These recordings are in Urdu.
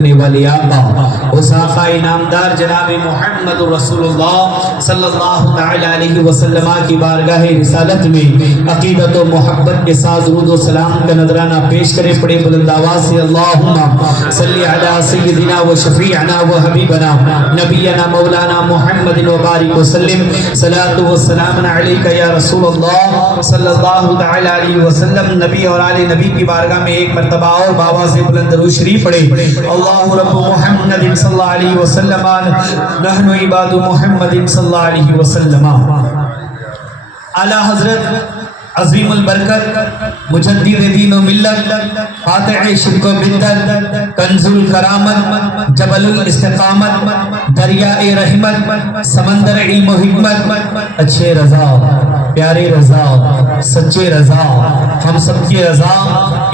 والی آقا اس آقا انعامدار جناب محمد رسول اللہ صلی اللہ تعالی علیہ وسلم کی بارگاہ رسالت میں عقیدت و محبت کے ساتھ درود و سلام کا نذرانہ پیش کرے پڑے بلند آواز سے اللہم صلی علی سیدنا و شفیعنا و حبیبنا نبینا مولانا محمد و بارک وسلم صلاۃ و سلام علیک یا رسول اللہ صلی اللہ تعالی علیہ وسلم۔ نبی اور آل نبی کی بارگاہ میں ایک مرتبہ اور بآواز بلند درود شریف پڑھے۔ اللہ رب محمد صلی اللہ علیہ وسلم نحن عباد محمد صلی اللہ علیہ وسلم۔ اعلی حضرت عظیم البرکت مجدد دین و ملت فاتح شرک و بدت کنز الکرامت جبل الاستقامت دریائے رحمت سمندر علم و حکمت اچھے رضا پیارے رضا سچے رضا ہم سب کی رضا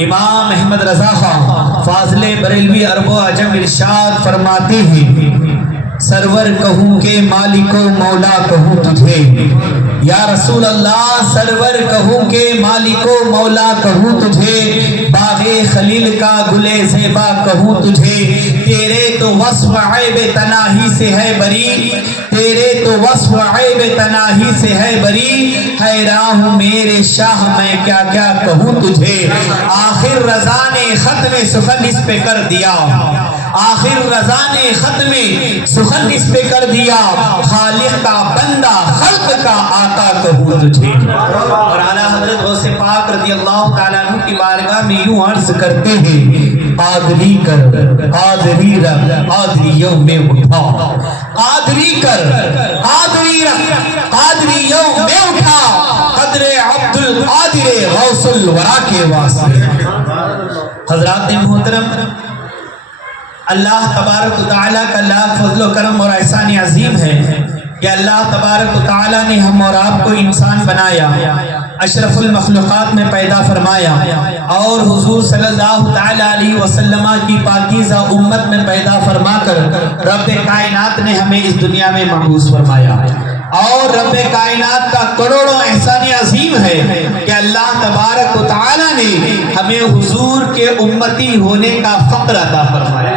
امام احمد رضا خان فاضل بریلوی عرب و عجم ارشاد فرماتے ہیں سرور کہوں کہ مالک و مولا کہوں تجھے یا رسول اللہ سرور کہوں کہ مالک و مولا کہوں تجھے باغ خلیل کا گلے زیبا کہوں تجھے تیرے تو وصف عیب تناہی سے ہے بری تیرے تو وصف عیب تناہی سے ہے بری حیران ہوں میرے شاہ میں کیا کیا کہوں تجھے آخر رضا نے ختم سخن اس پہ کر دیا آخر رضا نے ختم سخن اس پہ کر دیا خالق کا بندہ خلق کا آقا کہوں تجھے۔ اور اعلیٰ حضرت غوث پاک رضی اللہ تعالیٰ عنہ کی بارگاہ میں یوں عرض کرتے ہیں قادری کر قادری رکھ قادریوں میں اٹھا قادری کر قادری رکھ قادریوں میں اٹھا قدر عبد القادر غوث الورا کے واسطے۔ حضرات محترم اللہ تبارک و تعالیٰ کا لاکھ فضل و کرم اور احسان عظیم ہے کہ اللہ تبارک و تعالیٰ نے ہم اور آپ کو انسان بنایا اشرف المخلوقات میں پیدا فرمایا اور حضور صلی اللہ تعالی علیہ وسلم کی پاکیزہ امت میں پیدا فرما کر رب کائنات نے ہمیں اس دنیا میں مبعوث فرمایا اور رب کائنات کا کروڑوں احسان عظیم ہے کہ اللہ تبارک و تعالی نے ہمیں حضور کے امتی ہونے کا فخر عطا فرمایا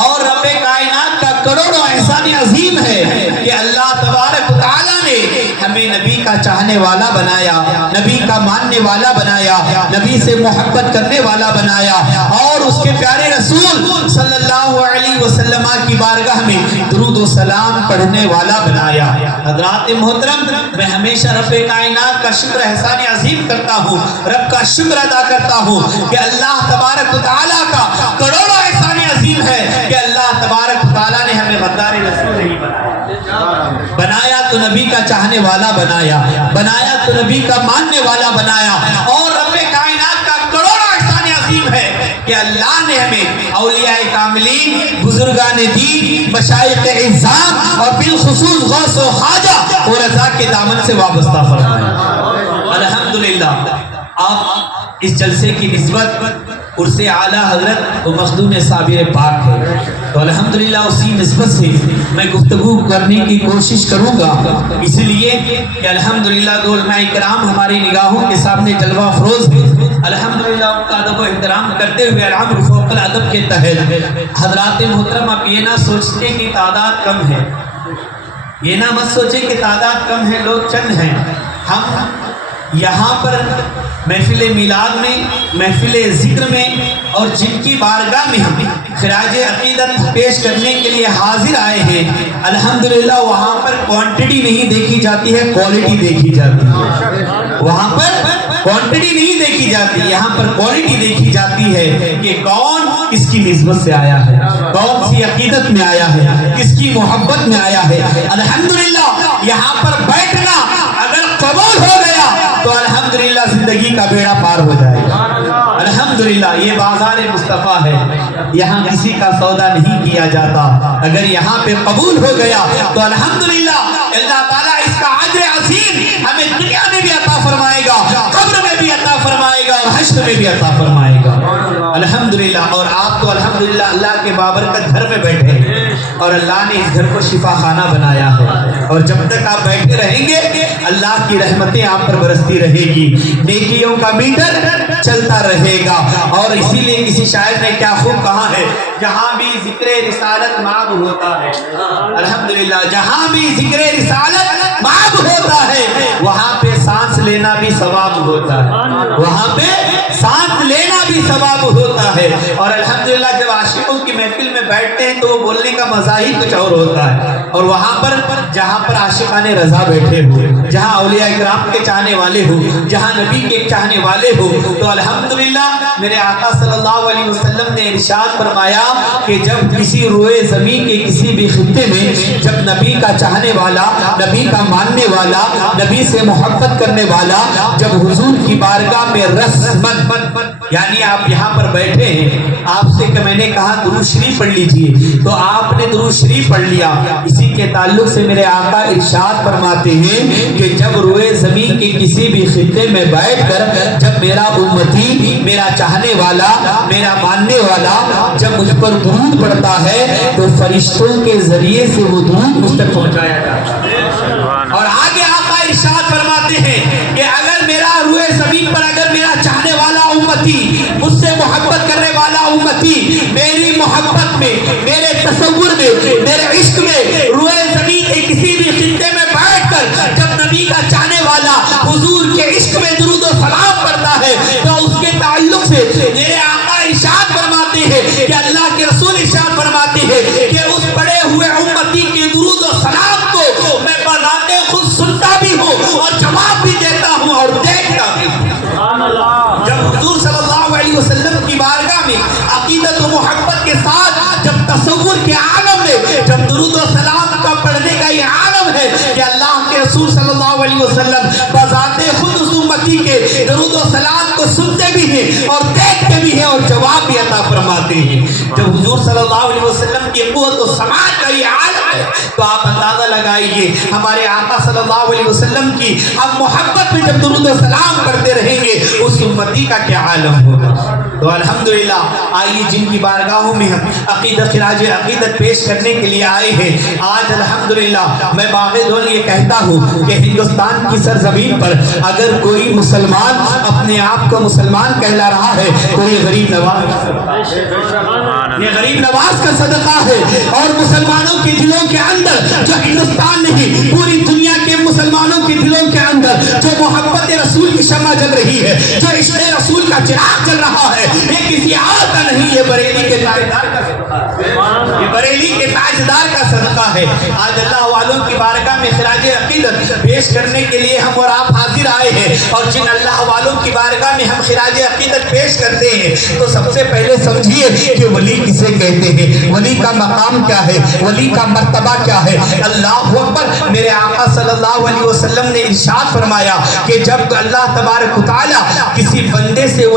اور رب کائنات کا کروڑوں احسان عظیم ہے کہ اللہ تبارک و تعالی نے ہمیں نبی کا چاہنے والا بنایا نبی کا ماننے والا بنایا نبی سے محبت کرنے والا بنایا اور اس کے پیارے رسول صلی اللہ علیہ وسلم کی بارگاہ میں درود و سلام پڑھنے والا بنایا۔ حضرات محترم میں ہمیشہ رب کائنات کا شکر احسان عظیم کرتا ہوں رب کا شکر ادا کرتا ہوں کہ اللہ تبارک و تعالیٰ کا کروڑوں احسان عظیم ہے کہ اللہ تبارک و تعالیٰ نے ہمیں غدار رسول نہیں بنایا تو نبی کا چاہنے والا بنایا بنایا تو نبی کا ماننے والا بنایا اور رب کائنات کا کروڑوں احسان عظیم ہے کہ اللہ نے ہمیں اولیاء کاملین بزرگان دین مشائخ اعظام اور بالخصوص غوث و خواجہ اور رضا کے دامن سے وابستہ فرمایا۔ الحمدللہ آپ اس جلسے کی نسبت عرص اعلیٰ حضرت و مخدوم صابر پاک ہے تو الحمدللہ اسی نسبت سے میں گفتگو کرنے کی کوشش کروں گا اس لیے کہ الحمدللہ دو علماء کرام ہماری نگاہوں کے سامنے جلوہ افروز ہیں الحمدللہ ان کا ادب و احترام کرتے ہوئے العمر فوق الادب کے تحت حضرات محترم آپ یہ نہ سوچتے کہ تعداد کم ہے یہ نہ مت سوچیں کہ تعداد کم ہے لوگ چند ہیں ہم یہاں پر محفل میلاد میں محفل ذکر میں اور جن کی بارگاہ میں ہم خراج عقیدت پیش کرنے کے لیے حاضر آئے ہیں الحمدللہ وہاں پر کوانٹٹی نہیں دیکھی جاتی ہے کوالٹی دیکھی جاتی ہے وہاں پر کوانٹٹی نہیں دیکھی جاتی یہاں پر کوالٹی دیکھی جاتی ہے کہ کون کس کی نسبت سے آیا ہے کون سی عقیدت میں آیا ہے کس کی محبت میں آیا ہے الحمدللہ یہاں پر بیٹھنا اگر قبول ہو گیا تو الحمدللہ زندگی کا بیڑا پار ہو جائے گا الحمدللہ یہ بازار مصطفیٰ ہے یہاں کسی کا سودا نہیں کیا جاتا اگر یہاں پہ قبول ہو گیا تو الحمدللہ اللہ تعالیٰ اس کا اجر عظیم ہمیں دنیا میں بھی عطا فرمائے گا قبر میں بھی عطا فرمائے گا اور حشر میں بھی عطا فرمائے گا۔ الحمدللہ. اور آپ تو الحمدللہ اللہ کے بابرکت گھر میں بیٹھے ہیں اور اللہ نے اس گھر کو شفا خانہ بنایا ہے. اور جب تک آپ بیٹھے رہیں گے اللہ کی رحمتیں آپ پر برستی رہے گی, نیکیوں کا میٹر چلتا رہے گا. اور اسی لیے کسی شاعر نے کیا خوب کہا ہے, جہاں بھی ذکر رسالت ماب ہوتا ہے, الحمدللہ جہاں بھی ذکر رسالت ماب ہوتا ہے وہاں پہ سانس لینا بھی ثواب ہوتا ہے, وہاں پہ سانس لینا بھی ثواب ہوتا ہے. اور الحمدللہ جب عاشقوں کی محفل میں بیٹھتے ہیں تو وہ بولنے کا مزہ ہی کچھ اور ہوتا ہے. اور وہاں پر جہاں پر عاشقان رضا بیٹھے ہو, جہاں اولیاء کرام کے چاہنے والے ہو, جہاں نبی کے چاہنے والے ہو, تو الحمدللہ میرے آقا صلی اللہ علیہ وسلم نے ارشاد فرمایا کہ جب کسی روئے زمین کے کسی بھی خطے میں جب نبی کا چاہنے والا, نبی کا ماننے والا, نبی سے محبت کرنے والا جب حضور کی بارگاہ میں رسمن, یعنی آپ یہاں پر بیٹھے ہیں, آپ سے کہ میں نے کہا درود شریف پڑھ لیجئے, تو آپ نے درود شریف پڑھ لیا. اسی کے تعلق سے میرے آقا ارشاد فرماتے ہیں کہ جب روئے زمین کے کسی بھی خطے میں بیٹھ کر جب میرا امتی, میرا چاہنے والا, میرا ماننے والا جب مجھ پر درود پڑھتا ہے تو فرشتوں کے ذریعے سے وہ درود مجھ تک پہنچایا جاتا ہے. اور آگے آقا ارشاد فرماتے ہیں کہ اگر میرا روئے زمین پر اگر میرا چاہنے والا امتی, مجھ سے محبت کرنے والا امتی میری محبت میں, میرے تصور میں, میرے عشق میں روئے زمین کے کسی بھی خطے میں بیٹھ کر جب نبی کا چاہنے والا حضور کے عشق میں درود و سلام کرتا ہے تو اس کے تعلق سے میرے آقا ارشاد فرماتے ہیں کہ اللہ کے رسول ارشاد فرماتے ہیں کہ اس پڑے ہوئے امتی کے درود و سلام کو میں بذات خود سنتا بھی ہوں اور جواب بھی دیتا ہوں اور دیکھتا بھی ہوں. جب حضور صلی اللہ علیہ وسلم کی بارگاہ میں عقیدت و محبت کے ساتھ جب تصور کے عالم میں جب درود و سلام کا پڑھنے کا یہ عالم ہے کہ اللہ کے رسول صلی اللہ علیہ وسلم بذات خود اس امتی کے درود و سلام کو سنتے بھی ہیں اور دیکھتے بھی ہیں اور جواب بھی عطا فرماتے ہیں. جب حضور صلی اللہ علیہ وسلم کی قوت و سماعت کا یہ عالم ہے تو آپ اندازہ لگائیے ہمارے آقا صلی اللہ علیہ وسلم کی ہم محبت میں جب درود و سلام کرتے رہیں گے اس امتی کا کیا عالم ہوگا. تو الحمدللہ آئیے جن کی بارگاہوں میں ہم عقیدت خراج عقیدت پیش کرنے کے لیے آئے ہیں, آج الحمدللہ میں باغ دول یہ کہتا ہوں کہ ہندوستان کی سرزمین پر اگر کوئی مسلمان اپنے آپ کو مسلمان کہلا رہا ہے تو یہ غریب نواز, یہ غریب نواز کا صدقہ ہے. اور مسلمانوں کے دلوں کے اندر جو ہندوستان نہیں پوری دنیا کے مسلمانوں کے دلوں کے اندر جو محبت رسول کی شمع جل رہی ہے, جو عشق رسول کا چراغ جل رہا ہے, یہ کسی اور کا نہیں, یہ بریلی کے تاجدار کا صدقہ ہے, یہ بریلی کے تاجدار کا صدقہ ہے. آج اللہ والوں کی بارگاہ میں خراج عقیدت پیش کرنے کے لیے ہم اور آپ حاضر آئے ہیں. اور جن اللہ والوں کی بارگاہ میں ہم خراج عقیدت پیش کرتے ہیں تو سب سے پہلے سمجھیے کہ ولی کسے کہتے ہیں, ولی کا مقام کیا ہے, ولی کا مرتبہ کیا ہے. اللہ اکبر. میرے آقا صلی اللہ علیہ وسلم نے ارشاد فرمایا کہ جب اللہ تبارک و تعالی کسی بندے سے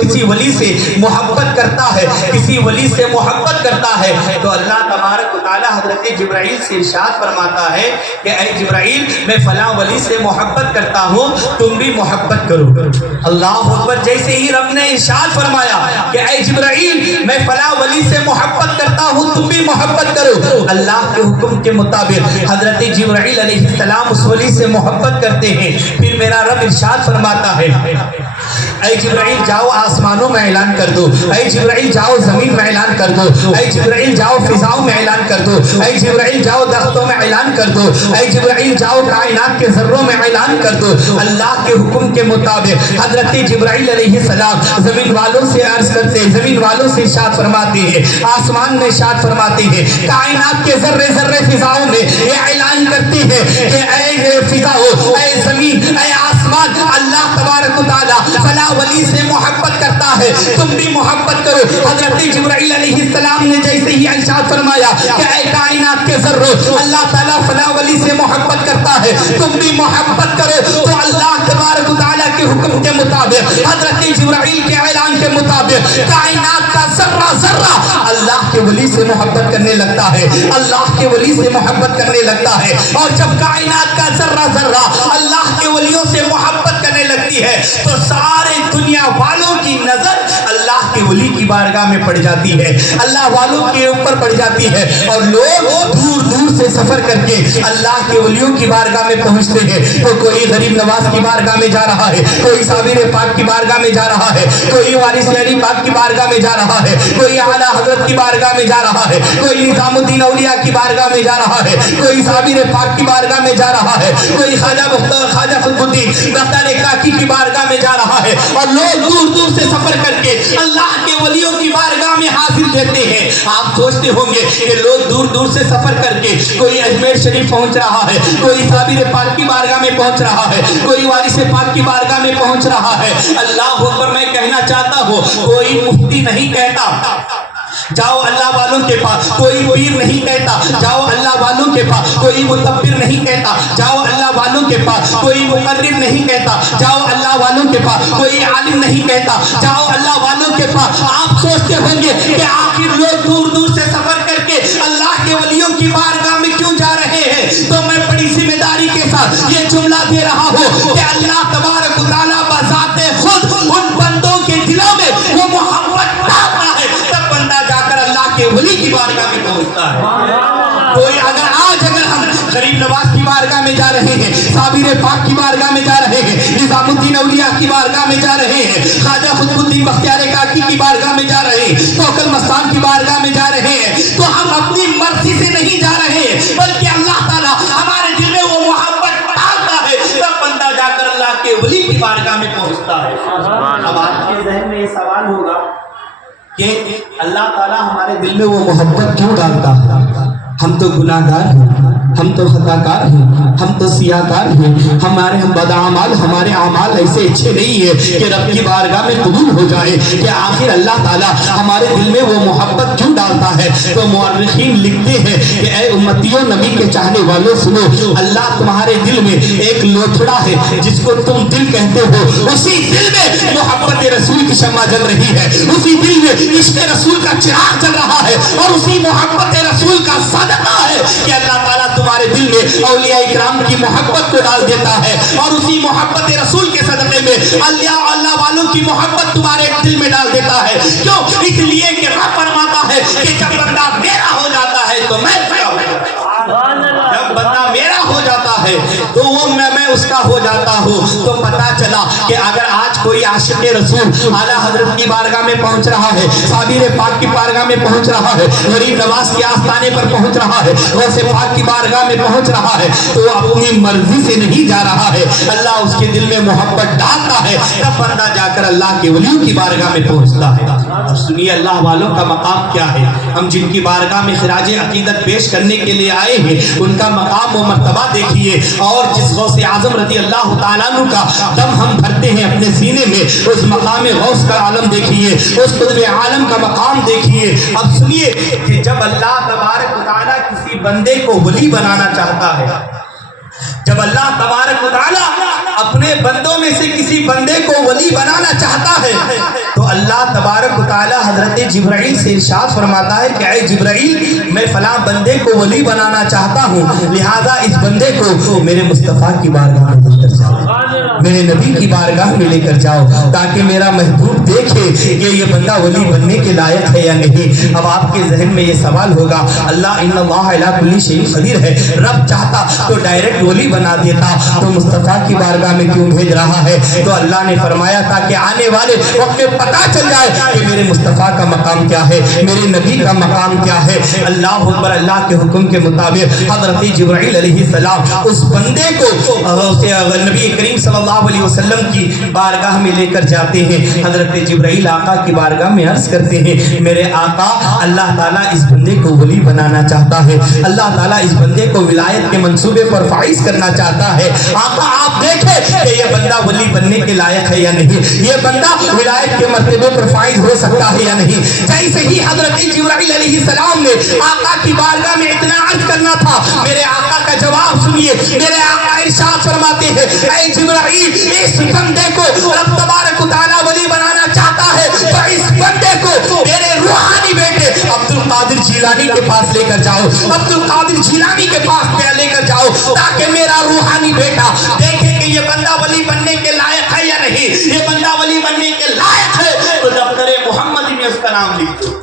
کسی ولی سے محبت کرتا ہے, کسی ولی سے محبت کرتا ہے تو اللہ تبارک و تعالی حضرت جبرائیل سے ارشاد فرماتا ہے کہ اے جبرائیل میں فلاں ولی سے محبت کرتا ہوں, تم بھی محبت کرو. اللہ اکبر. جیسے ہی رب نے ارشاد فرمایا کہ اے جبرائیل میں فلاں ولی سے محبت کرتا ہوں تم بھی محبت کرو, اللہ کے حکم کے مطابق حضرت جبرائیل علیہ السلام اس ولی سے محبت کرتے ہیں. پھر میرا رب ارشاد فرماتا ہے اے جبرائیل جاؤ آسمانوں میں اعلان کر دو, اے جبرائیل جاؤ زمین میں اعلان کر دو, اے جبرائیل جاؤ فضاؤں میں اعلان کر دو, اے جبرائیل جاؤ درختوں میں اعلان کر دو, اے جبرائیل جاؤ کائنات کے ذروں میں اعلان کر دو. اللہ کے حکم کے مطابق حضرت جبرائیل علیہ السلام زمین والوں سے عرض کرتے ہیں, زمین والوں سے ارشاد فرماتے ہیں, آسمان میں ارشاد فرماتے ہیں, کائنات کے ذرے ذرے فضاؤں میں یہ اعلان کرتے ہیں کہ اے فضاؤں, اے زمین, اے آسمان, اللہ تبارک و تعالی فلاں ولی سے محبت کرتا ہے تم بھی محبت کرو. حضرت جبرائیل علیہ السلام نے جیسے ہی ارشاد فرمایا کہ اے کائنات کے ذروں, اللہ تعالیٰ فلاں ولی سے محبت کرتا ہے تم بھی محبت کرو, تو اللہ تبارک و تعالیٰ کے حکم کے مطابق حضرت جبرائیل کے اعلان کے مطابق کائنات کا ذرہ ذرہ اللہ کے ولی سے محبت کرنے لگتا ہے, اللہ کے ولی سے محبت کرنے لگتا ہے. اور جب کائنات کا ذرہ ذرہ اللہ کے ولیوں سے محبت کرنے لگتی ہے تو سارے دنیا والوں کی نظر اللہ کے ولی کی بارگاہ میں پڑ جاتی ہے، اللہ والوں کے اوپر پڑ جاتی ہے، اور لوگ دور دور سے سفر کر کے اللہ کے ولیوں کی بارگاہ میں پہنچتے ہیں۔ تو کوئی غریب نواز کی بارگاہ میں جا رہا ہے، کوئی صابر پاک کی بارگاہ میں جا رہا ہے، کوئی وارث علی پاک کی بارگاہ میں جا رہا ہے، کوئی اعلیٰ حضرت کی بارگاہ میں جا رہا ہے، کوئی نظام الدین اولیاء کی بارگاہ میں جا رہا ہے، کوئی صابر پاک کی بارگاہ میں جا رہا ہے، کوئی خواجہ قطب الدین بختیار کاکی کی بارگاہ میں جا رہا ہے، اور لوگ دور دور سے سفر کر کے اللہ کے ولیوں کی بارگاہ میں حاضر لیتے ہیں۔ آپ سوچتے ہوں گے کہ لوگ دور دور سے سفر کر کے کوئی اجمیر شریف پہنچ رہا ہے، کوئی صابر پاک کی بارگاہ میں پہنچ رہا ہے، کوئی وارث پاک کی بارگاہ میں پہنچ رہا ہے۔ اللہ اکبر، میں کہنا چاہتا ہوں کوئی مفتی نہیں کہتا جاؤ اللہ والوں کے پاس، کوئی پیر نہیں کہتا جاؤ اللہ والوں کے پاس، کوئی مدبر نہیں کہتا جاؤ اللہ والوں کے پاس، کوئی مقرر نہیں کہتا جاؤ اللہ والوں کے پاس، کوئی عالم نہیں کہتا جاؤ اللہ والوں کے پاس۔ آپ سوچتے ہوں گے کہ آخر لوگ دور دور سے سفر کر کے اللہ کے ولیوں کی بارگاہ میں کیوں جا رہے ہیں؟ تو میں بڑی ذمہ داری کے ساتھ یہ جملہ دے رہا ہوں کہ اللہ تبارک و تعالیٰ بذات خود ان بندوں کے دلوں میں وہ محبت ڈالتا ہے، تب بندہ جا کر اللہ کے ولی کی بارگاہ میں پہنچتا ہے۔ کوئی اگر ہم غریب نواز کی بارگاہ میں جا رہے ہیں، صابر پاک کی بارگاہ میں جا رہے ہیں، نظام الدین اولیاء کی بارگاہ میں جا رہے ہیں، خواجہ قطب الدین بختیار کاکی کی بارگاہ میں جا رہے ہیں، توکل مستان کی بارگاہ میں جا رہے ہیں، تو ہم اپنی مرضی سے نہیں جا رہے ہیں، بلکہ اللہ تعالیٰ ہمارے دل میں وہ محبت ڈالتا ہے، تب بندہ جا کر اللہ کے ولی کی بارگاہ میں پہنچتا ہے۔ اب آپ کے ذہن میں یہ سوال ہوگا کہ اللہ تعالیٰ ہمارے دل میں وہ محبت کیوں ڈالتا ہے؟ ہم تو گناہ گار ہیں، ہم تو خطا کار ہیں، ہم تو سیاہ کار ہیں، ہم بدعمال، ہمارے اعمال ایسے اچھے نہیں ہیں کہ رب کی بارگاہ میں قبول ہو جائے، کہ آخر اللہ تعالیٰ ہمارے دل میں وہ محبت کیوں ڈالتا ہے؟ تو مورخین لکھتے ہیں کہ اے امتیوں، نبی کے چاہنے والوں سنو، اللہ تمہارے دل میں ایک لوتھڑا ہے جس کو تم دل کہتے ہو، اسی دل میں محبت رسول کی شمع جل رہی ہے، اسی دل میں عشق رسول کا چراغ جل رہا ہے، اور اسی محبت رسول کا صدقہ ہے کہ اللہ تعالیٰ تمہارے دل میں اولیاء اکرام کی محبت کو ڈال دیتا ہے، اور اسی محبت رسول کے صدقے میں اللہ والوں کی محبت تمہارے دل میں ڈال دیتا ہے۔ کیوں؟ اس لیے کہ رب فرماتا ہے کہ جب بندہ میرا ہو جاتا ہے تو میں میرا ہو جاتا ہوں، جب بندہ میرا ہو جاتا ہے تو وہ میں اس کا ہو جاتا ہوں۔ تو پتا چلا کہ اگر آج کوئی عاشق رسول اعلیٰ حضرت کی بارگاہ میں پہنچ رہا ہے، صابر پاک کی بارگاہ میں پہنچ رہا ہے، غریب نواز کے آستانے پر پہنچ رہا ہے، غوث پاک کی بارگاہ میں پہنچ رہا ہے، تو وہ اپنی مرضی سے نہیں جا رہا ہے، اللہ اس کے دل میں محبت ڈالتا ہے، تب بندہ جا کر اللہ کے ولیوں کی بارگاہ میں پہنچتا ہے۔ اور سنیے اللہ والوں کا مقام کیا ہے، ہم جن کی بارگاہ میں خراج عقیدت پیش کرنے کے لیے آئے ہیں ان کا مقام و مرتبہ دیکھیے، اور جس غوث اعظم رضی اللہ تعالیٰ عنہ کا دم ہم بھرتے ہیں اپنے سینے میں، اس مقام غوث کا عالم دیکھیے، اس قطب عالم کا مقام دیکھیے۔ اب سنیے کہ جب اللہ تبارک و تعالیٰ کسی بندے کو ولی بنانا چاہتا ہے، جب اللہ تبارک و تعالیٰ اپنے بندوں میں سے کسی بندے کو ولی بنانا چاہتا ہے تو اللہ تبارک و تعالیٰ حضرت جبرائیل سے ارشاد فرماتا ہے کہ اے جبرائیل، میں فلاں بندے کو ولی بنانا چاہتا ہوں، لہذا اس بندے کو میرے مصطفیٰ کی بارگاہ میں لے کر جاؤ، میرے نبی کی بارگاہ میں لے کر جاؤ، تاکہ میرا محبوب دیکھے کہ یہ بندہ ولی بننے کے لائق ہے یا نہیں۔ اب آپ کے ذہن میں یہ سوال ہوگا، اللہ ان اللہ علی کل شیء قدیر ہے، رب چاہتا تو ڈائریکٹ ولی بنا دیتا، تو مصطفیٰ کی بارگاہ میں کیوں بھیج رہا ہے؟ تو اللہ نے فرمایا تھا کہ آنے والے وقت میں پتہ چل جائے کہ میرے مصطفیٰ کا مقام کیا ہے، میرے نبی کا مقام کیا ہے۔ اللہ اکبر، اللہ کے حکم کے مطابق حضرت جبرائیل علیہ السلام اس بندے کو نبی کریم صلی اللہ علیہ وسلم کی بارگاہ میں لے کر جاتے ہیں۔ حضرت جبرائیل آقا کی بارگاہ میں عرض کرتے ہیں، میرے آقا، اللہ تعالیٰ اس بندے کو ولی بنانا چاہتا ہے، اللہ تعالیٰ اس بندے کو ولایت کے منصوبے پر فائز کرنا چاہتا ہے۔ آقا آپ دیکھیں کہ یہ بندہ ولی بننے کے لائق ہے یا نہیں، یہ بندہ ولایت کے مرتبے پر فائز ہو سکتا ہے یا نہیں۔ جیسے ہی حضرت جبرائیل علیہ السلام نے آقا کی بارگاہ میں اتنا عرض کرنا تھا، میرے آقا کا جواب سنیے، میرے آقا ارشاد فرماتے ہیں، اے جبرائیل، اس بندے کو رب تبارک و تعالیٰ ولی بنانا چاہتا ہے تو اس بندے کو میرے روحانی بیٹے عبد القادر جیلانی کے پاس لے کر جاؤ، عبد القادر جیلانی کے پاس لے کر جاؤ، تاکہ میرا روحانی بیٹا دیکھے کہ یہ بندہ ولی بننے کے لائق ہے یا نہیں۔ یہ بندہ ولی بننے کے لائق ہے تو دفتر محمد نام لکھ دو،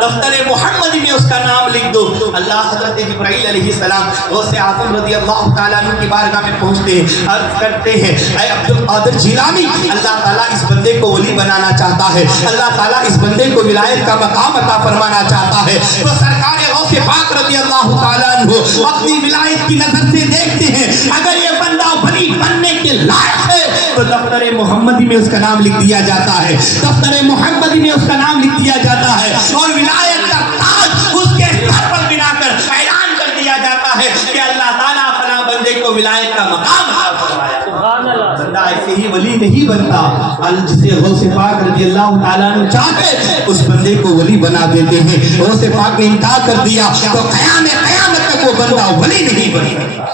دفتر محمدی میں اس کا نام لکھ دو۔ اللہ حضرت جبرائیل علیہ السلام غوث اعظم رضی اللہ تعالیٰ عنہ کی بارگاہ میں پہنچتے ہیں، عرض کرتے ہیں اے عبد القادر جیلانی، اللہ تعالیٰ اس بندے کو ولی بنانا چاہتا ہے، اللہ تعالیٰ اس بندے کو ولایت کا مقام عطا فرمانا چاہتا ہے۔ تو سرکار غوث پاک رضی اللہ تعالیٰ عنہ اپنی ولایت کی نظر سے دیکھتے ہیں، اگر یہ بندہ ولی بننے کے لائق ہے تو دفتر محمدی میں اس کا نام لکھ دیا جاتا ہے، دفتر محمدی میں اس کا نام لکھ دیا جاتا ہے، اور ولایت کا تاج اس کے سر پر بنا کر اعلان کر دیا جاتا ہے کہ اللہ تعالیٰ فلاں بندے کو ولایت کا مقام عطا فرمایا۔ بندہ ایسے ہی ولی نہیں بنتا، جسے غوث پاک رضی اللہ تعالیٰ عنہ چاہتے اس بندے کو ولی بنا دیتے ہیں۔ غوث پاک نے انکار کر دیا تو قیامت تک وہ بندہ ولی نہیں بنتا۔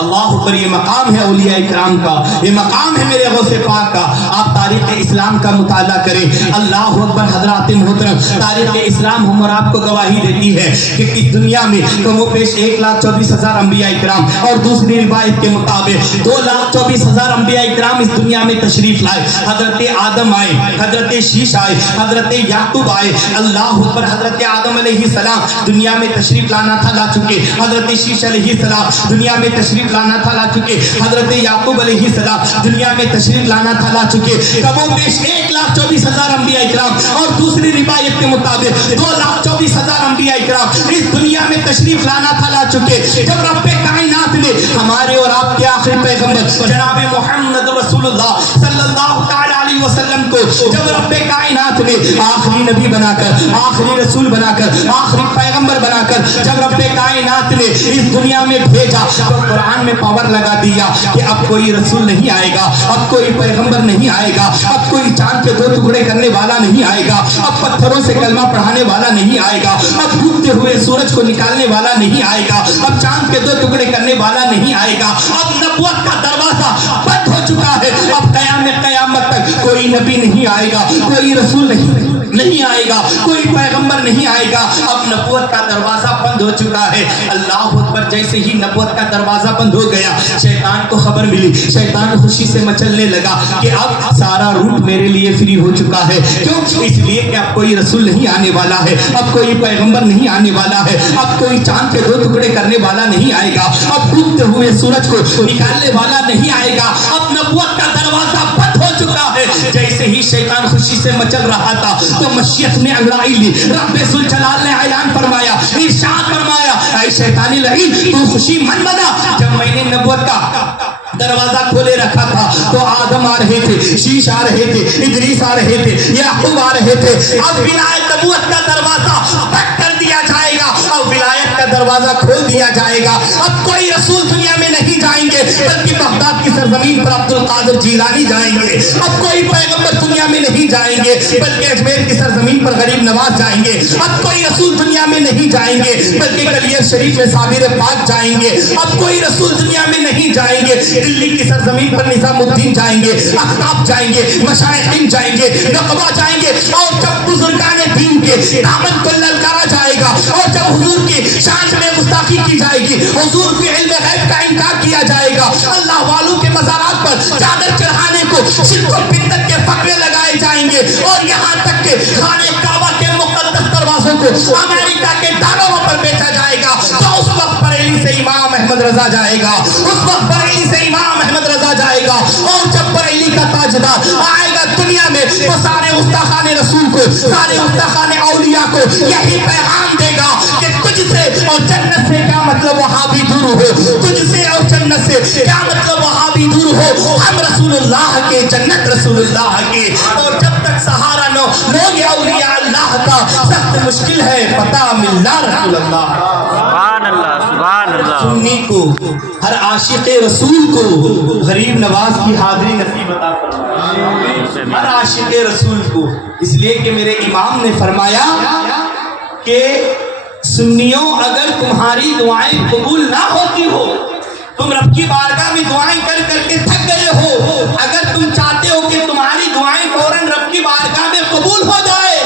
اللہ اکبر، یہ مقام ہے اولیاء اکرام کا، یہ مقام ہے میرے غوث پاک کا۔ آپ تاریخ اسلام کا مطالعہ کریں، اللہ اکبر حضرات محترم، تاریخ اسلام ہم اور آپ کو گواہی دیتی ہے کہ اس دنیا میں کم و بیش 1,24,000 انبیاء اکرام، اور دوسری روایت کے مطابق 2,24,000 انبیاء اکرام اس دنیا میں تشریف لائے۔ حضرت آدم آئے، حضرت شیش آئے، حضرت یعقوب آئے، اللہ اکبر، حضرت آدم علیہ السلام دنیا میں تشریف لانا تھا، لا چکے۔ حضرت شیش علیہ السلام دنیا میں تشریف لانا تھا، لا چکے۔ حضرت یعقوب علیہ السلام دنیا میں تشریف لانا تھا، لا چکے۔ کم و بیش 1,24,000 انبیاء اکرام، اور دوسری روایت کے مطابق 2,24,000 انبیاء اکرام اس دنیا میں تشریف لانا تھا، لا چکے۔ جب رب کائنات نے ہمارے اور آپ کے آخری پیغمبر جناب محمد رسول اللہ صلی اللہ تعالی علیہ وسلم کو جب رب کائنات نے آخری نبی بنا کر، آخری رسول بنا کر، آخری پیغمبر بنا کر جب رب کائنات نے اس دنیا میں بھیجا تو قرآن میں پاور لگا دیا کہ اب کوئی رسول نہیں آئے گا، اب کوئی پیغمبر نہیں آئے گا، اب کوئی چاند کے 2 ٹکڑے کرنے والا نہیں آئے گا، اب پتھروں سے کلمہ پڑھانے والا نہیں آئے گا، اب ڈوبتے ہوئے سورج کو نکالنے والا نہیں آئے گا، اب چاند کے 2 ٹکڑے کرنے والا نہیں آئے گا۔ اب نبوت کا دروازہ بند ہو چکا ہے، اب قیامت تک کوئی نبی نہیں آئے گا، کوئی رسول نہیں آئے گا، کوئی پیغمبر نہیں آئے گا، اب نبوت کا دروازہ بند ہو چکا ہے۔ اللہ اکبر، جیسے ہی نبوت کا دروازہ بند ہو گیا، شیطان کو خبر ملی، شیطان خوشی سے مچلنے لگا کہ اب سارا روٹ میرے لیے فری ہو چکا ہے۔ کیوں؟ اس لیے کہ اب کوئی رسول نہیں آنے والا ہے، اب کوئی پیغمبر نہیں آنے والا ہے، اب کوئی چاند کے 2 ٹکڑے کرنے والا نہیں آئے گا، اب ڈوبتے ہوئے سورج کو نکالنے والا نہیں آئے گا، اب نبوت کا دروازہ بند ہو چکا ہے۔ جیسے ہی شیطان خوشی سے مچل رہا تھا تو مشیت نے انگڑائی لی، رب ذوالجلال نے اعلان فرمایا، ارشاد فرمایا، اے شیطانی لعین، تو خوشی من منا، جب میں نے نبوت کا دروازہ کھولے رکھا تھا تو آدم آ رہے تھے، شیش آ رہے تھے، ادریس آ رہے تھے، یعقوب آ رہے تھے، اب ولایت نبوت کا دروازہ بند کر دیا جائے گا، اب ولایت کا دروازہ کھول دیا جائے گا۔ اب کوئی رسول دنیا میں نہیں جائیں گے بلکہ بغداد کی سرزمین پر عبد القادر جیلانی جائیں گے، اب کوئی پیغمبر دنیا میں نہیں جائیں گے بلکہ اجمیر کی سرزمین پر غریب نواز جائیں گے، اب کوئی رسول دنیا میں نہیں جائیں گے بلکہ کلیئر شریف میں صابر پاک جائیں گے، اب کوئی رسول دنیا میں نہیں جائیں گے، دلی کی سرزمین پر نظام الدین جائیں گے، احتاب جائیں گے، مشائخین جائیں گے، نقبہ جائیں گے، اور جب بزرگان دین کے دامن کو للکارا جائے گا، اور جب حضور کی شان میں گستاخی کی جائے گی، حضور کے علم غیب کا انکار کیا جائے گا، اللہ والوں کے مزارات پر چادر چڑھانے کو شرک و بدعت کے فقرے لگائے جائیں گے، اور یہاں تک کہ خانہ کعبہ کے مقدس دروازوں کو امریکہ کے داروں پر بیچا جائے گا، تو اس وقت بریلی سے امام احمد رضا جائے گا، اس وقت بریلی سے امام احمد رضا جائے گا، اور جب بریلی کا تاجدار آئے گا دنیا میں تو سارے گستاخان رسول کو، سارے گستاخان اولیاء کو یہی پیغام دے گا کہ تجھ سے اور جنت سے کیا مطلب وہابی دور ہو، تجھ سے اور جنت سے کیا مطلب وہابی دور ہو، ہم رسول اللہ کے، جنت رسول اللہ کے، اور جب تک سہارا نو لوگ اولیاء اللہ کا سخت مشکل ہے پتہ ملنا رسول اللہ۔ سبحان اللہ، سبحان اللہ۔ سنی کو، ہر عاشق رسول کو غریب نواز کی حاضری نصیب عطا فرمائے، ہر عاشق رسول کو، اس لیے کہ میرے امام نے فرمایا کہ سنیوں اگر تمہاری دعائیں قبول نہ ہوتی ہو، تم رب کی بارگاہ میں دعائیں کر کر کے تھک گئے ہو، اگر تم چاہتے ہو کہ تمہاری دعائیں فوراً رب کی بارگاہ میں قبول ہو جائے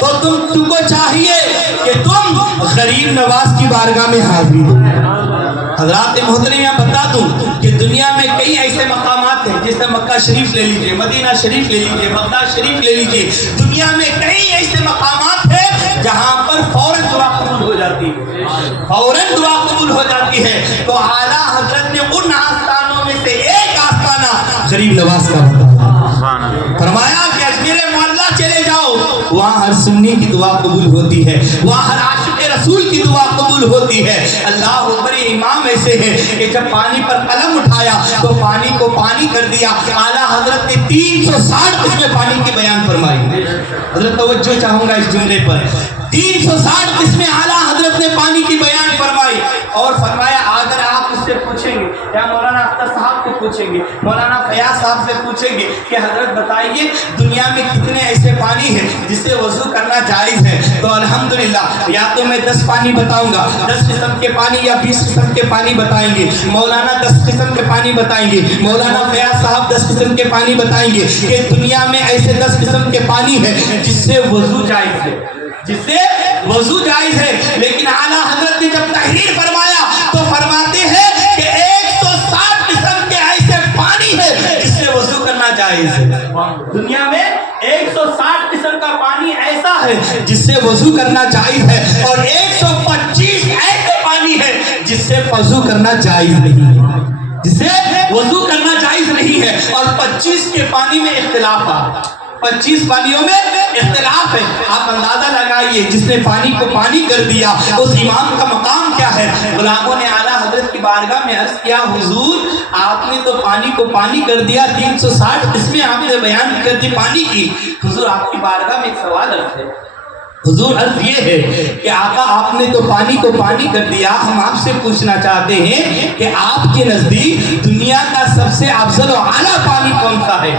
تو تم کو چاہیے کہ تم غریب نواز کی بارگاہ میں حاضری دو۔ حضرات محترم بتا دوں کہ دنیا میں کئی ایسے مقامات ہیں، جیسے مکہ شریف لے لیجئے، مدینہ شریف لے لیجئے، بغداد شریف لے لیجئے، دنیا میں کئی ایسے مقامات ہیں جہاں پر فوراً دعا قبول ہو جاتی ہے، فوراً دعا قبول ہو جاتی ہے۔ تو اعلیٰ حضرت نے ان آستانوں میں سے ایک آستانہ غریب نواز کا بتایا، فرمایا کہ اجمیر معلیٰ چلے جاؤ، وہاں ہر سنی کی دعا قبول ہوتی ہے، وہاں ہر عاشق رسول کی دعا قبول ہوتی ہے۔ اللہ اکبر، یہ امام ایسے ہیں کہ جب پانی پر قلم اٹھایا تو پانی کو پانی کر دیا۔ اعلیٰ حضرت نے 360 قسمیں پانی کی بیان فرمائی۔ حضرت توجہ چاہوں گا اس جملے پر، 360 قسمیں اعلیٰ حضرت نے پانی کی بیان فرمائی، اور فرمایا اگر آپ اس سے پوچھیں گے یا مولانا اختر صاحب کو پوچھیں گے، مولانا فیاض صاحب سے پوچھیں گے کہ حضرت بتائیے دنیا میں کتنے ایسے پانی ہیں جس سے وضو کرنا جائز ہے، تو الحمدللہ یا تو میں 10 پانی بتاؤں گا، 10 قسم کے پانی یا 20 قسم کے پانی بتائیں گے، مولانا 10 قسم کے پانی بتائیں گے، مولانا فیاض صاحب 10 قسم کے پانی بتائیں گے کہ دنیا میں ایسے 10 قسم کے پانی ہیں جس سے وضو جائز ہے، جس سے وضو جائز ہے۔ لیکن اعلیٰ حضرت نے جب تحریر فرمایا تو فرماتے ہیں کہ 160 قسم کے ایسے پانی ہے جس سے وضو کرنا جائز ہے۔ دنیا میں 160 قسم کا پانی ایسا ہے جس سے وضو کرنا جائز ہے، اور 125 ایسے پانی ہے جس سے وضو کرنا جائز نہیں ہے، جس سے وضو کرنا جائز نہیں ہے، اور 25 کے پانی میں اختلاف ہے، 25 پانیوں میں اختلاف ہے۔ آپ اندازہ لگائیے جس نے پانی کو پانی کر دیا اس امام کا مقام کیا ہے۔ غلاموں نے اعلیٰ حضرت کی بارگاہ میں عرض کیا، حضور آپ نے تو پانی کو پانی کر دیا، 360 قسمیں آپ نے بیان کر دی پانی کی، حضور آپ کی بارگاہ میں ایک سوال عرض ہے۔ حضور عرض یہ ہے کہ آقا آپ نے تو پانی کو پانی کر دیا، ہم آپ سے پوچھنا چاہتے ہیں کہ آپ کے نزدیک دنیا کا سب سے افضل و اعلیٰ پانی کون سا ہے؟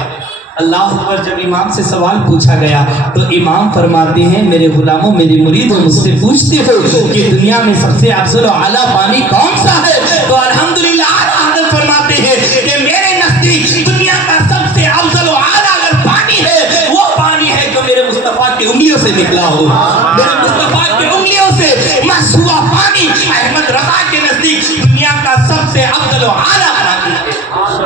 اللہ اکبر، جب امام سے سوال پوچھا گیا تو امام فرماتے ہیں، میرے غلاموں میرے مریدوں مجھ سے پوچھتے ہو کہ دنیا میں سب سے افضل و اعلیٰ پانی کون سا ہے، تو الحمدللہ اعلیٰ حضرت فرماتے ہیں کہ میرے نزدیک دنیا کا سب سے افضل و اعلیٰ اگر پانی ہے وہ پانی ہے جو میرے مصطفیٰ کی انگلیوں سے نکلا ہو، میرے مصطفیٰ کی انگلیوں سے محض ہوا پانی احمد رضا کے نزدیک دنیا کا سب سے افضل و اعلیٰ پانی ہے۔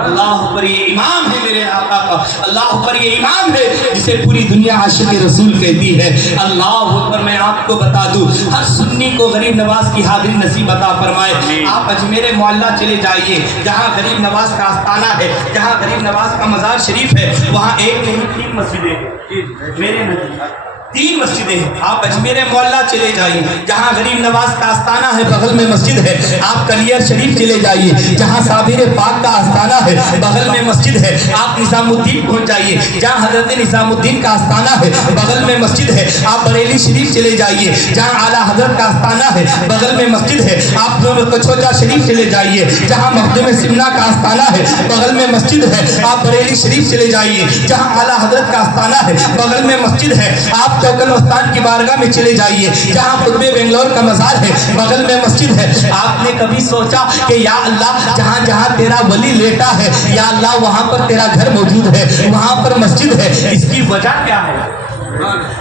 اللہ پر یہ امام ہے میرے آقا کا، اللہ پر یہ امام ہے جسے پوری دنیا عاشق رسول کہتی ہے۔ اللہ پر میں آپ کو بتا دوں، ہر سنی کو غریب نواز کی حاضری نصیب عطا فرمائے۔ آپ اجمیر معلیٰ چلے جائیے، جہاں غریب نواز کا آستانہ ہے، جہاں غریب نواز کا مزار شریف ہے، وہاں ایک نہیں 3 مسجدیں ہیں، میرے نزدیک 3 مسجدیں ہیں۔ آپ اجمیر معلیٰ چلے جائیے، جہاں غریب نواز کا آستانہ ہے، بغل میں مسجد ہے۔ آپ کلیئر شریف چلے جائیے، جہاں صابر پاک کا آستانہ ہے، بغل میں مسجد ہے۔ آپ نظام الدین پہنچ جائیے، جہاں حضرت نظام الدین کا آستانہ ہے، بغل میں مسجد ہے۔ آپ بریلی شریف چلے جائیے، جہاں اعلیٰ حضرت کا آستانہ ہے، بغل میں مسجد ہے۔ آپ کچھوجا شریف چلے جائیے، جہاں مخدوم سمنا کا آستانہ ہے، بغل میں مسجد ہے۔ آپ بریلی شریف چلے جائیے، جہاں اعلیٰ حضرت کا آستانہ ہے، بغل میں مسجد ہے۔ آپ چوکل وستان کی بارگاہ میں چلے جائیے، جہاں قطب بنگلور کا مزار ہے، بغل میں مسجد ہے۔ آپ نے کبھی سوچا کہ یا اللہ جہاں جہاں تیرا ولی لیٹا ہے یا اللہ وہاں پر تیرا گھر موجود ہے، وہاں پر مسجد ہے، اس کی وجہ کیا ہے؟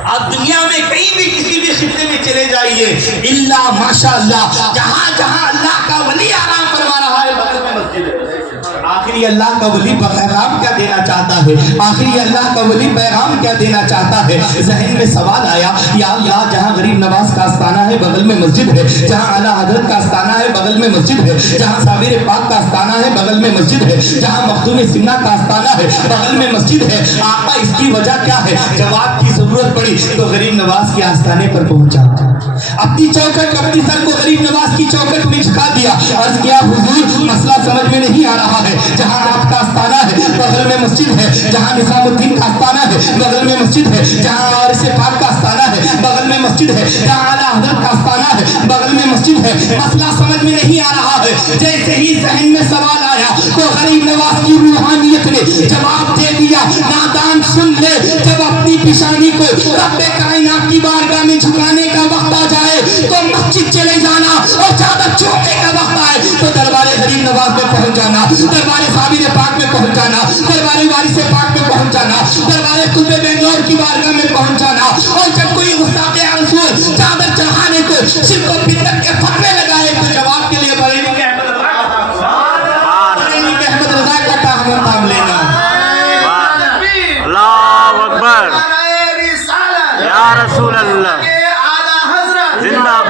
آپ دنیا میں کہیں بھی کسی بھی خطے میں چلے جائیے، اللہ ماشاءاللہ جہاں جہاں اللہ کا ولی آرام فرما رہا ہے بغل میں مسجد ہے۔ آخری اللہ کا ولی پیغام کیا دینا چاہتا ہے؟ آخری اللہ کا ولی پیغام کیا دینا چاہتا ہے؟ ذہن میں سوال آیا، یا اللہ جہاں غریب نواز کا آستانہ ہے بغل میں مسجد ہے، جہاں اعلیٰ حضرت کا آستانہ ہے بغل میں مسجد ہے، جہاں صابر پاک کا آستانہ ہے بغل میں مسجد ہے، جہاں مخدوم سمنا کا آستانہ ہے بغل میں مسجد ہے، آقا اس کی وجہ کیا ہے؟ جواب کی ضرورت پڑی تو غریب نواز کے آستانے پر پہنچا، اپنی چوکھٹ اپنی سر کو غریب نواز کی چوکھٹ میں جھکا دیا، عرض کیا حضور مسئلہ سمجھ میں نہیں آ رہا ہے، جہاں آپ کا آستانہ ہے بغل میں مسجد ہے، جہاں نظام الدین کا آستانہ ہے بغل میں مسجد ہے، جہاں وارث پاک کا آستانہ ہے بغل میں مسجد ہے، جہاں اعلیٰ حضرت کا آستانہ ہے بغل میں مسجد ہے، مسئلہ سمجھ میں نہیں آ رہا ہے۔ جیسے ہی ذہن میں سوال آیا تو غریب نواز کی روحانیت نے جواب دے دیا، نادان سن لے، جب اپنی پیشانی کو رب کائنات کی بارگاہ میں جھکانے کا وقت آ جائے تو مسجد چلے جانا، اور چادر چھوڑنے کا وقت آئے تو دربار غریب نواز میں پہنچ جانا، دربار صابر پاک میں پہنچ جانا، دربار وارث پاک میں پہنچ جانا، دربار قطب بنگلور کی بارگاہ میں پہنچ جانا، اور جب کوئی گستاخ رسول چادر چڑھانے کو شرک و بدعت کے فتوے لگائے تو جواب کے لیے بریلی کے احمد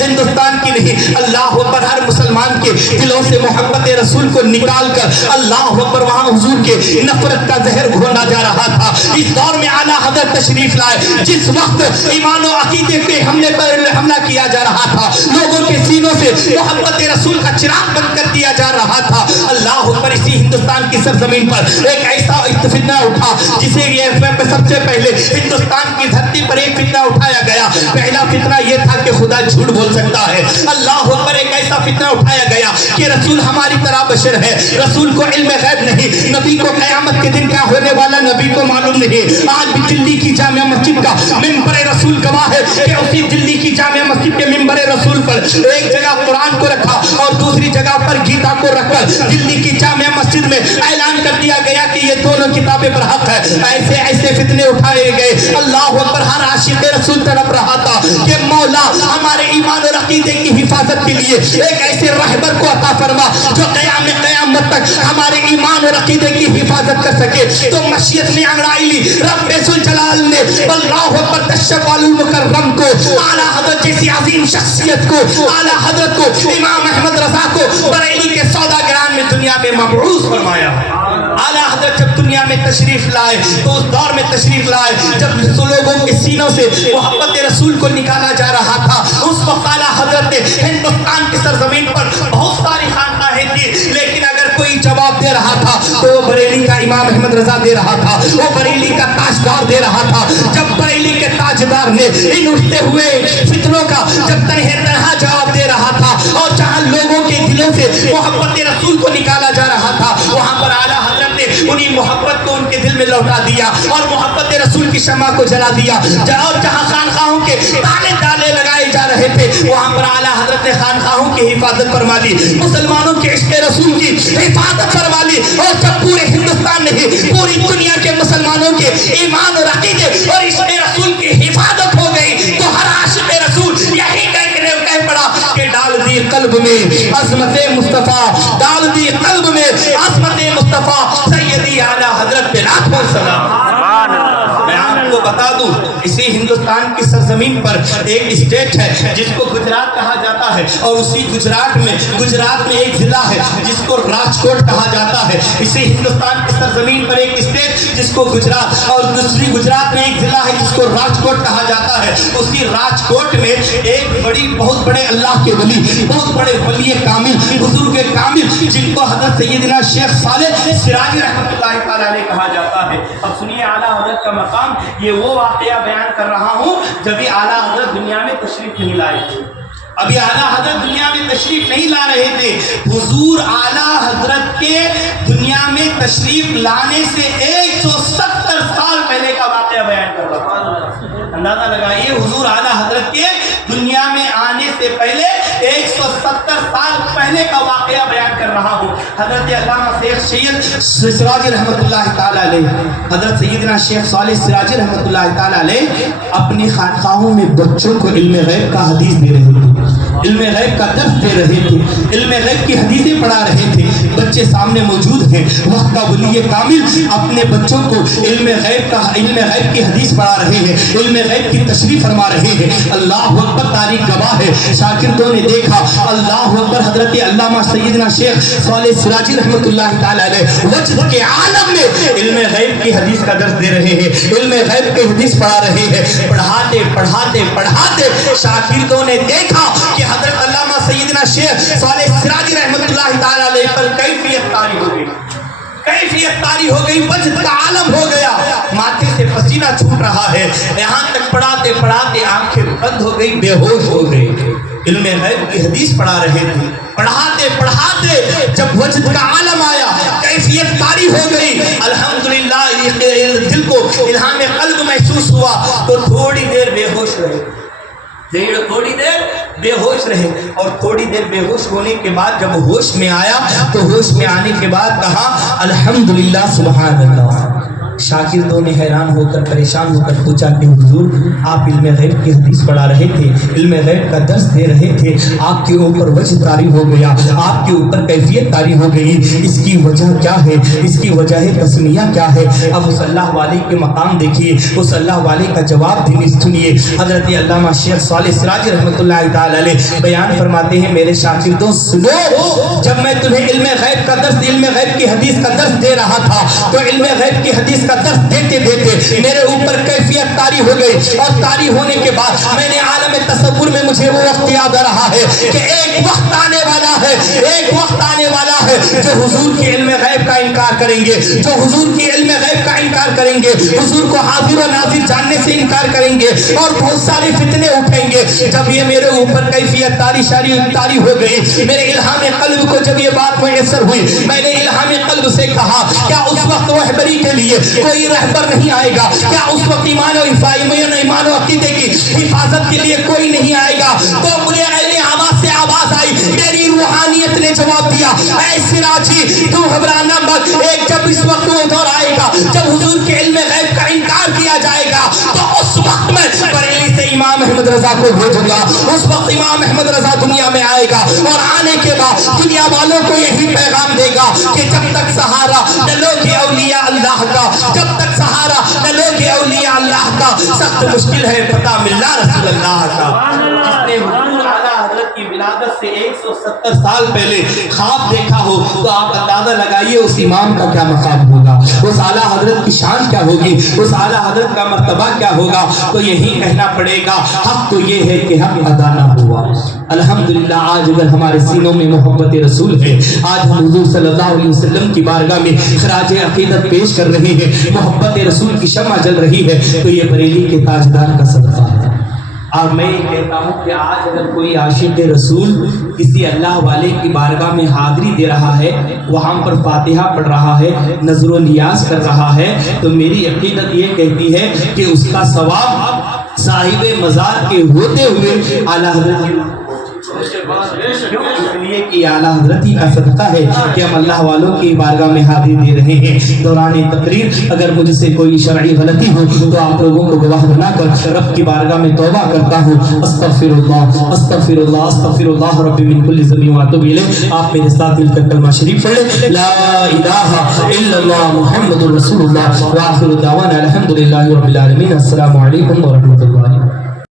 ہندوستان کی نہیں, اللہ اکبر ہر مسلمان کے دلوں سے محبت رسول کو نکال کر اللہ اکبر وہاں حضور کے نفرت کا زہر گھولا جا رہا تھا. اس دور میں اعلیٰ حضرت تشریف لائے, جس وقت ایمان و عقیدے پہ حملہ کیا جا رہا تھا, لوگوں کے سینوں سے محبت رسول کا چراغ بند کر دیا جا رہا تھا. اللہ اکبر اسی ہندوستان کی سرزمین پر ایک ایسا فتنہ اٹھا جسے یہ سب سے پہلے ہندوستان کی دھرتی پر ایک فتنہ اٹھایا گیا. پہلا فتنہ یہ تھا کہ خدا جھوٹ بول سکتا ہے. اللہ اکبر ایک ایسا فتنہ اٹھایا گیا کہ رسول ہماری طرح بشر ہے, رسول کو علم غیب نہیں, نبی کو قیامت کے دن کیا ہونے والا نبی کو معلوم نہیں. آج بھی دلی کی جامع مسجد کا ممبر رسول گواہ ہے کہ اسی دلی کی جامع مسجد کے ممبر رسول پر ایک جگہ قرآن کو رکھا اور دوسری جگہ پر گیتا کو رکھ کر دلی کی جامع مسجد میں اعلان کر دیا گیا کہ یہ دونوں کتابیں پر حق ہے. ایسے ایسے فتنے اٹھائے گئے. اللہ اکبر ہر عاشق رسول تڑپ رہا تھا کہ مولا ہمارے ایمان اور عقیدے کی حفاظت کے لیے ایک ایسے رہبر کو عطا فرما جو قیامت تک ہمارے ایمان اور عقیدے کی حفاظت کر سکے. تو مشیت نے انگڑائی لی. رب ذوالجلال نے اللہ اکبر تشفع المکرم کو, اعلیٰ حضرت جیسی عظیم شخصیت کو, اعلیٰ حضرت کو, امام احمد رضا کو بریلی کے سوداگران میں دنیا میں مبعوث فرمایا. اعلیٰ حضرت جب دنیا میں تشریف لائے تو اس دور میں تشریف لائے جب لوگوں کے سینوں سے محبت رسول کو نکالا جا رہا تھا. اس وقت اعلیٰ حضرت نے ہندوستان کی سرزمین پر بہت ساری خانقاہیں تھی, لیکن اگر کوئی جواب دے رہا تھا تو وہ بریلی کا امام احمد رضا دے رہا تھا, وہ بریلی کا تاجدار دے رہا تھا. جب بریلی کے تاجدار نے ان اٹھتے ہوئے فتنوں کا جب تنہا جواب دے رہا تھا اور جہاں لوگوں کے دلوں سے محبت رسول کو نکالا جا رہا تھا, وہاں پر اعلیٰ حضرت نے انہی محبت کو ان کے دل میں لوٹا دیا اور محبت رسول کی شمع کو جلا دیا. اور جہاں خانقاہوں کے تالے لگائے جا رہے تھے, وہاں پر اعلیٰ حضرت نے خانقاہوں کی حفاظت فرما لی, مسلمانوں کے عشق رسول کی حفاظت فرما لی. اور جب پورے ہندوستان نہیں پوری دنیا کے مسلمانوں کے ایمان اور عقیدے اور عشق رسول کی حفاظت ہو گئی, تو ہر عاشق رسول یہی کہہ پڑا کہ ڈال دی قلب میں عظمت مصطفیٰ, ڈال دی قلب میں عظمت مصطفیٰ سیدی اعلیٰ حضرت پہ لاکھوں سلام. میں آپ کو بتا دوں اسی ہندوستان کی سرزمین پر ایک اسٹیٹ ہے جس کو گجرات کہا جاتا ہے, اور اسی گجرات میں ایک ضلع ہے جس کو راجکوٹ کہا جاتا ہے. اسی ہندوستان کی سرزمین پر ایک اسٹیٹ جس کو گجرات, اور دوسری گجرات میں ایک ضلع ہے جس کو راجکوٹ کہا جاتا ہے. اسی راجکوٹ میں ایک بہت بڑے اللہ کے ولی, بہت بڑے ولی کامل, بزرگ کامل, جن کو حضرت سیدنا شیخ صالح سراجی رحمۃ اللہ تعالی علیہ کہا جاتا ہے. اب سنیے اعلیٰ حضرت کا مقام. یہ وہ واقعہ بیان کر رہا ہوں جب یہ اعلیٰ حضرت دنیا میں تشریف نہیں لائے تھے. ابھی اعلیٰ حضرت دنیا میں تشریف نہیں لا رہے تھے. حضور اعلیٰ حضرت کے دنیا میں تشریف لانے سے 170 سال پہلے کا واقعہ بیان کر رہا ہوں. اندازہ لگائیے, حضور اعلیٰ حضرت کے دنیا میں آنے سے پہلے 170 سال پہلے کا واقعہ بیان کر رہا ہوں. حضرت علامہ شیخ سید سراجی رحمۃ اللہ تعالی علیہ, حضرت سیدنا شیخ صالح سراجی رحمۃ اللہ تعالی علیہ اپنی خانقاہوں میں بچوں کو علم غیب کا حدیث دے رہے تھے, علم غیب کا درس دے رہے تھے, علم غیب کی حدیثیں پڑھا رہے تھے. بچے سامنے موجود ہیں, وقت کا ولی کامل اپنے بچوں کو علم غیب کی حدیث پڑھا رہے ہیں, علم غیب کی تشریح فرما رہے ہیں. اللہ اکبر, تاریخ گواہ ہے, شاگردوں نے دیکھا. اللہ اکبر, حضرت علامہ سیدنا شیخ صالح سراجی رحمۃ اللہ تعالی علیہ وجد کے عالم میں علم غیب کی حدیث کا درس دے رہے ہیں, علم غیب کی حدیث پڑھا رہے ہیں. پڑھاتے شاگردوں نے دیکھا کہ حضرت علامہ سیدنا شیخ صالح سراجی رحمۃ اللہ تعالی علیہ پر کیفیت طاری ہو گئی, وجد کا عالم ہو گیا, ماتھے سے پسینہ چھوٹ رہا ہے. یہاں تک پڑھاتے آنکھیں بند ہو گئی, بے ہوش ہو گئے. علم غیب کی حدیث پڑھا رہے تھے. پڑھاتے جب وجد کا عالم آیا, کیفیت طاری ہو گئی. الحمدللہ دل کو الہام قلب محسوس ہوا تو تھوڑی دیر بے ہوش رہے, اور تھوڑی دیر بے ہوش ہونے کے بعد جب ہوش میں آیا تو ہوش میں آنے کے بعد کہا الحمدللہ سبحان اللہ. شاگردوں نے حیران ہو کر پریشان ہو کر پوچھا کہ حضور آپ علم غیب کی حدیث پڑھا رہے تھے، علم غیب کا درس دے رہے تھے، آپ کے اوپر وجہ طاری ہو گیا، آپ کے اوپر کیفیت طاری ہو گئی، اس کی وجہ کیا ہے؟ اس کی وجہ تسمیہ کیا ہے؟ اب اس اللہ والے کے مقام دیکھیے، اس اللہ والے کا جواب سنیے۔ حضرت علامہ شیخ صالح سراج رحمۃ اللہ تعالی علیہ بیان فرماتے ہیں، میرے شاگردوں سنو، جب میں تمہیں علم غیب کا درس، علم غیب کی حدیث کا درس دے رہا تھا تو علم غیب کی حدیث کا درس دیتے دیتے میرے اوپر کیفیت طاری ہو گئی، اور طاری ہونے کے بعد میں نے عالم تصور میں مجھے وہ وقت یاد آ رہا ہے کہ ایک وقت آنے والا ہے، ایک وقت آنے والا ہے جو حضور کی علم غیب کا انکار کریں گے، جو حضور کی علم غیب کا انکار کریں گے، حضور کو حاضر و ناظر جاننے سے انکار کریں گے، اور بہت سارے فتنے اٹھیں گے۔ جب یہ میرے اوپر کیفیت طاری ہو گئی، میرے الہام قلب کو جب یہ بات میسر ہوئی، میں نے الہام قلب سے کہا کیا اس وقت رہبری کے لیے کوئی رہبر نہیں آئے گا؟ کیا اس وقت ایمان و عقیدے کی حفاظت کے لیے کوئی نہیں آئے گا؟ تو مجھے آواز سے آواز آئی، میری روحانیت نے جواب دیا، اے سراجی تو گھبرانا مت، ایک جب اس وقت وہ دور آئے گا جب حضور کے علم غیب کا انکار کیا جائے گا، تو اس وقت میں بریلی سے امام احمد رضا کو بھیجوں گا، اس وقت امام احمد رضا دنیا میں آئے گا، اور آنے کے بعد دنیا والوں کو یہی پیغام دے گا کہ جب تک سہارا نہ لوگے اولیاء اللہ کا، جب تک سہارا نہ لوگے اولیاء اللہ کا، سخت مشکل ہے پتہ ملنا رسول اللہ کا۔ جس نے حضور اعلیٰ حضرت کی ولادت سے 170 سال پہلے خواب دیکھا ہو تو آپ اندازہ لگائیے اس امام کا کیا مقام ہوگا، اس اعلیٰ حضرت کی شان کیا ہوگی، اس اعلیٰ حضرت کا مرتبہ کیا ہوگا۔ تو یہی کہنا پڑے گا، حق تو یہ ہے کہ حق ادا نہ ہوا۔ الحمدللہ آج اگر ہمارے سینوں میں محبت رسول ہے، آج ہم حضور صلی اللہ علیہ وسلم کی بارگاہ میں خراج عقیدت پیش کر رہے ہیں، محبت رسول کی شمع جل رہی ہے، تو یہ بریلی کے تاجدار کا صدقہ ہے۔ اور میں یہ کہتا ہوں کہ آج اگر کوئی عاشق رسول کسی اللہ والے کی بارگاہ میں حاضری دے رہا ہے، وہاں پر فاتحہ پڑھ رہا ہے، نظر و نیاز کر رہا ہے، تو میری عقیدت یہ کہتی ہے کہ اس کا ثواب صاحب مزار کے ہوتے ہوئے اعلیٰ حضرت اس لیے کہ اعلیٰ حضرت ہی کا صدقہ ہے کہ ہم اللہ والوں کی بارگاہ میں حاضری دے رہے ہیں۔ دوران تقریر اگر مجھ سے کوئی شرعی غلطی ہو تو آپ لوگوں کو گواہ بنا کر رب کی بارگاہ میں توبہ کرتا ہوں۔ استغفر اللہ استغفر اللہ استغفر اللہ رب من کل ذنب واتوب الیہ۔ آپ میرے ساتھ مل کر کلمہ شریف پڑھ لیں، لا الہ الا اللہ محمد رسول اللہ، وآخر دعوانا الحمد للہ رب العالمین۔ السلام علیکم ورحمۃ اللہ۔